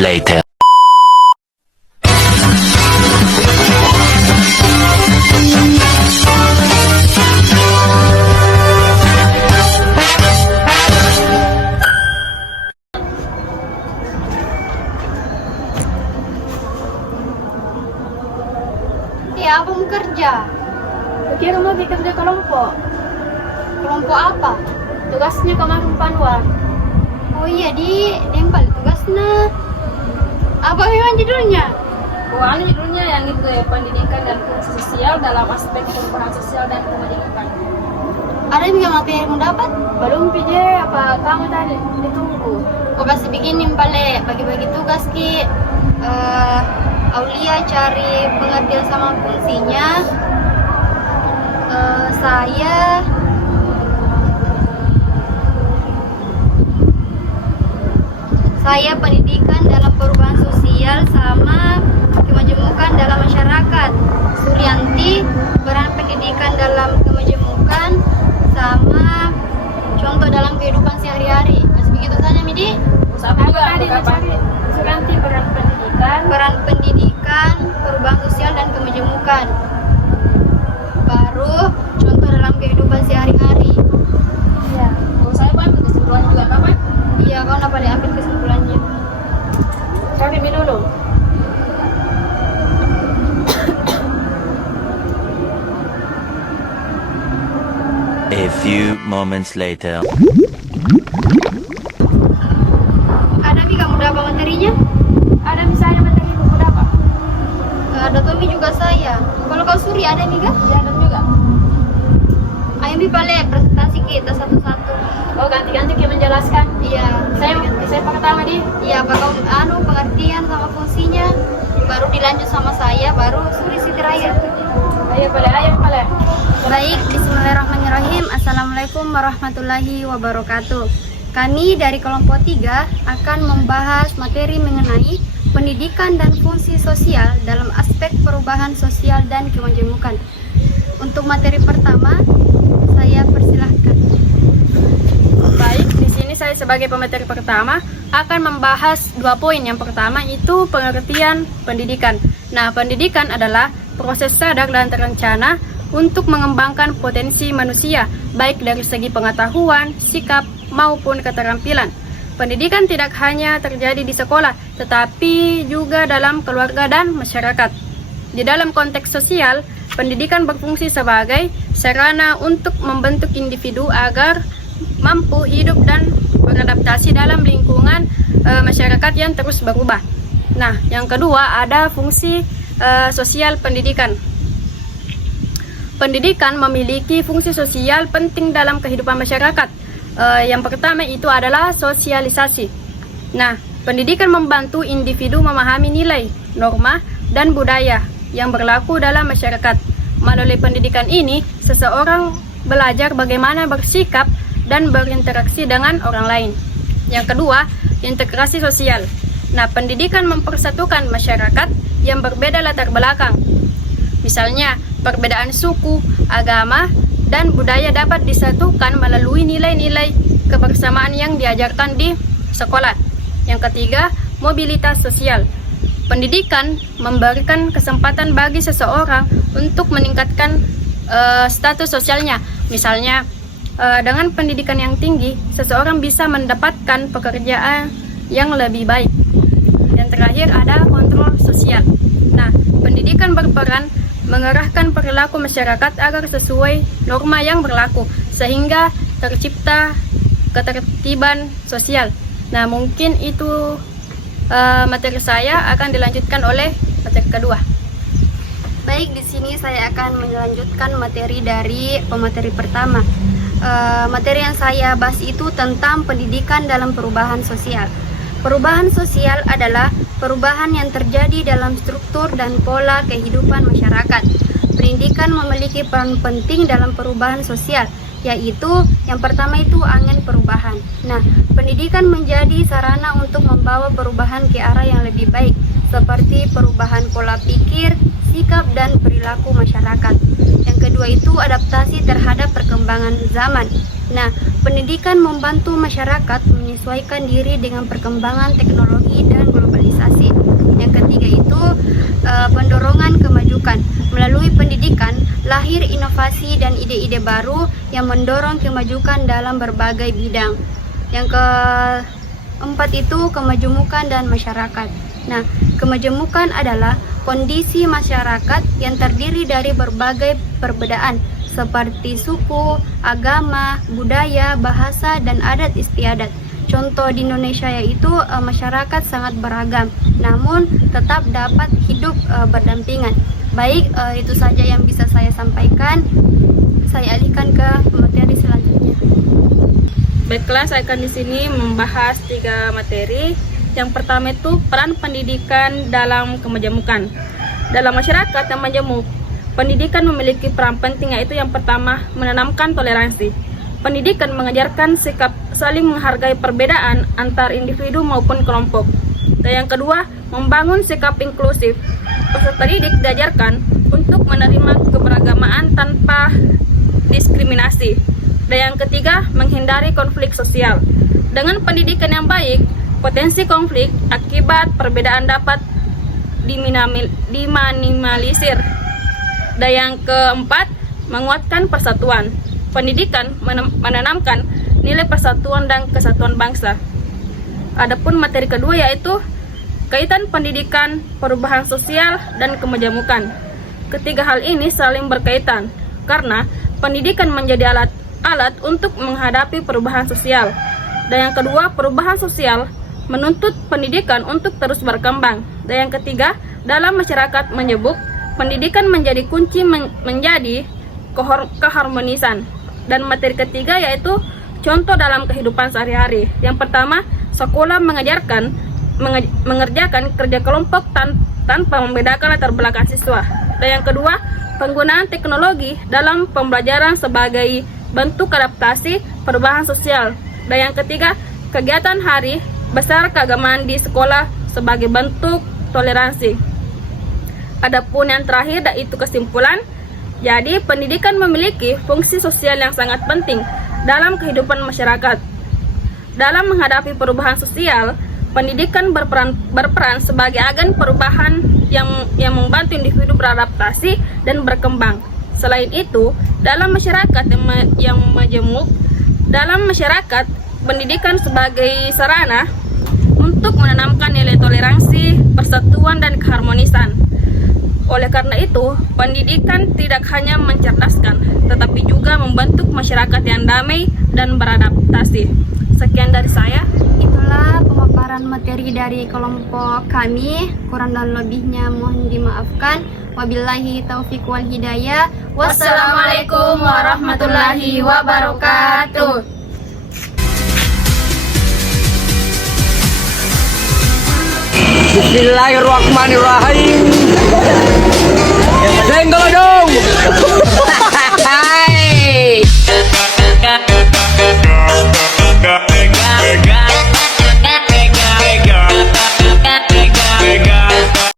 later. Ya, apa mau kerja? Kira mau kerja kelompok. Kelompok apa? Tugasnya kemarin panwar. Oh iya, di nempel tugasnya. Apa memang judulnya? Bukan judulnya yang itu ya, pendidikan dan fungsi sosial dalam aspek perubahan sosial dan kemajuan. Ada juga materi yang mau dapat? Belum PJ apa kamu tadi ditunggu. Kok pasti bikin nempel bagi-bagi tugas ki. Aulia cari pengertian sama fungsinya. Saya pendidikan dalam perubahan sosial sama kemajemukan dalam masyarakat. Suryanti peran pendidikan dalam kemajemukan sama contoh dalam kehidupan sehari-hari. Masih begitu saja, Midi? Apa tadi dicari? Suranti peran pendidikan, perubahan sosial dan kemajemukan. Baru contoh dalam kehidupan sehari-hari. Iya. Oh, saya ambil kesimpulan juga kapan? Iya, kau dapat ambil kesimpulannya. Cari mi dulu. A few moments later. Ada Mi kamu dapat materinya? Ada misalnya materi buku apa? Ada Tommy juga saya. Kalau kau Suri ada Mi kah? Iya, ada juga. Ayo Mi balik presentasi kita satu-satu. Oh, ganti-ganti kita menjelaskan. Iya, Saya pertama di. iya bakal pengertian sama fungsinya. Baru dilanjut sama saya, baru Suri si terakhir. Ayo boleh. Baik, bismillahirrahmanirrahim. Assalamualaikum warahmatullahi wabarakatuh. Kami dari kelompok 3 akan membahas materi mengenai pendidikan dan fungsi sosial dalam aspek perubahan sosial dan kemajemukan. Untuk materi pertama, saya persilahkan. Baik, di sini saya sebagai pemateri pertama akan membahas 2 poin. Yang pertama itu pengertian pendidikan. Nah, pendidikan adalah proses sadar dan terencana untuk mengembangkan potensi manusia, baik dari segi pengetahuan, sikap, maupun keterampilan. Pendidikan tidak hanya terjadi di sekolah, tetapi juga dalam keluarga dan masyarakat. Di dalam konteks sosial, pendidikan berfungsi sebagai sarana untuk membentuk individu agar mampu hidup dan beradaptasi dalam lingkungan masyarakat yang terus berubah. Nah, yang kedua ada fungsi sosial pendidikan. Pendidikan memiliki fungsi sosial penting dalam kehidupan masyarakat. Yang pertama itu adalah sosialisasi. Nah, pendidikan membantu individu memahami nilai, norma, dan budaya yang berlaku dalam masyarakat. Melalui pendidikan ini, seseorang belajar bagaimana bersikap dan berinteraksi dengan orang lain. Yang kedua, integrasi sosial. Nah, pendidikan mempersatukan masyarakat yang berbeda latar belakang. Misalnya, perbedaan suku, agama, dan budaya dapat disatukan melalui nilai-nilai kebersamaan yang diajarkan di sekolah. Yang ketiga, mobilitas sosial. Pendidikan memberikan kesempatan bagi seseorang untuk meningkatkan status sosialnya. Misalnya, dengan pendidikan yang tinggi, seseorang bisa mendapatkan pekerjaan yang lebih baik. Dan terakhir ada kontrol sosial. Nah, pendidikan berperan mengarahkan perilaku masyarakat agar sesuai norma yang berlaku, sehingga tercipta ketertiban sosial. Nah, mungkin itu materi saya akan dilanjutkan oleh materi kedua. Baik, di sini saya akan melanjutkan materi dari pemateri pertama. Materi yang saya bahas itu tentang pendidikan dalam perubahan sosial. Perubahan sosial adalah perubahan yang terjadi dalam struktur dan pola kehidupan masyarakat. Pendidikan memiliki peran penting dalam perubahan sosial, yaitu yang pertama itu angin perubahan. Nah, pendidikan menjadi sarana untuk membawa perubahan ke arah yang lebih baik, seperti perubahan pola pikir, sikap, dan perilaku masyarakat. Yang kedua kedua itu adaptasi terhadap perkembangan zaman. Nah, pendidikan membantu masyarakat menyesuaikan diri dengan perkembangan teknologi dan globalisasi. Yang ketiga itu pendorongan kemajuan. Melalui pendidikan, lahir inovasi dan ide-ide baru yang mendorong kemajuan dalam berbagai bidang. Yang keempat itu kemajemukan dan masyarakat. Nah, kemajemukan adalah kondisi masyarakat yang terdiri dari berbagai perbedaan seperti suku, agama, budaya, bahasa, dan adat istiadat. Contoh di Indonesia yaitu masyarakat sangat beragam, namun tetap dapat hidup berdampingan. Baik, itu saja yang bisa saya sampaikan. Saya alihkan ke materi selanjutnya. Baiklah, saya akan di sini membahas 3 materi. Yang pertama itu peran pendidikan dalam kemajemukan. Dalam masyarakat yang majemuk, pendidikan memiliki peran penting, yaitu yang pertama menanamkan toleransi. Pendidikan mengajarkan sikap saling menghargai perbedaan antar individu maupun kelompok. Dan yang kedua, membangun sikap inklusif. Peserta didik diajarkan untuk menerima keberagaman tanpa diskriminasi. Dan yang ketiga, menghindari konflik sosial. Dengan pendidikan yang baik, potensi konflik akibat perbedaan dapat diminimalisir. Dan yang keempat, menguatkan persatuan. Pendidikan menanamkan nilai persatuan dan kesatuan bangsa. Adapun materi kedua yaitu kaitan pendidikan, perubahan sosial, dan kemajemukan. Ketiga hal ini saling berkaitan karena pendidikan menjadi alat untuk menghadapi perubahan sosial. Dan yang kedua, perubahan sosial menuntut pendidikan untuk terus berkembang. Dan yang ketiga, dalam masyarakat menyebut pendidikan menjadi kunci menjadi keharmonisan. Dan materi ketiga yaitu contoh dalam kehidupan sehari-hari. Yang pertama, sekolah mengerjakan kerja kelompok tanpa membedakan latar belakang siswa. Dan yang kedua, penggunaan teknologi dalam pembelajaran sebagai bentuk adaptasi perubahan sosial. Dan yang ketiga, kegiatan hari besar keagamaan di sekolah sebagai bentuk toleransi. Adapun yang terakhir yaitu kesimpulan. Jadi, pendidikan memiliki fungsi sosial yang sangat penting dalam kehidupan masyarakat. Dalam menghadapi perubahan sosial, pendidikan berperan sebagai agen perubahan yang membantu individu beradaptasi dan berkembang. Selain itu, dalam masyarakat yang majemuk, dalam masyarakat, pendidikan sebagai sarana untuk menanamkan nilai toleransi, persatuan, dan keharmonisan. Oleh karena itu, pendidikan tidak hanya mencerdaskan, tetapi juga membentuk masyarakat yang damai dan beradaptasi. Sekian dari saya. Itulah pemaparan materi dari kelompok kami. Kurang dan lebihnya mohon dimaafkan. Wabillahi taufiq wal hidayah. Wassalamualaikum warahmatullahi wabarakatuh. Bismillahirrahmanirrahim. Senggol dong.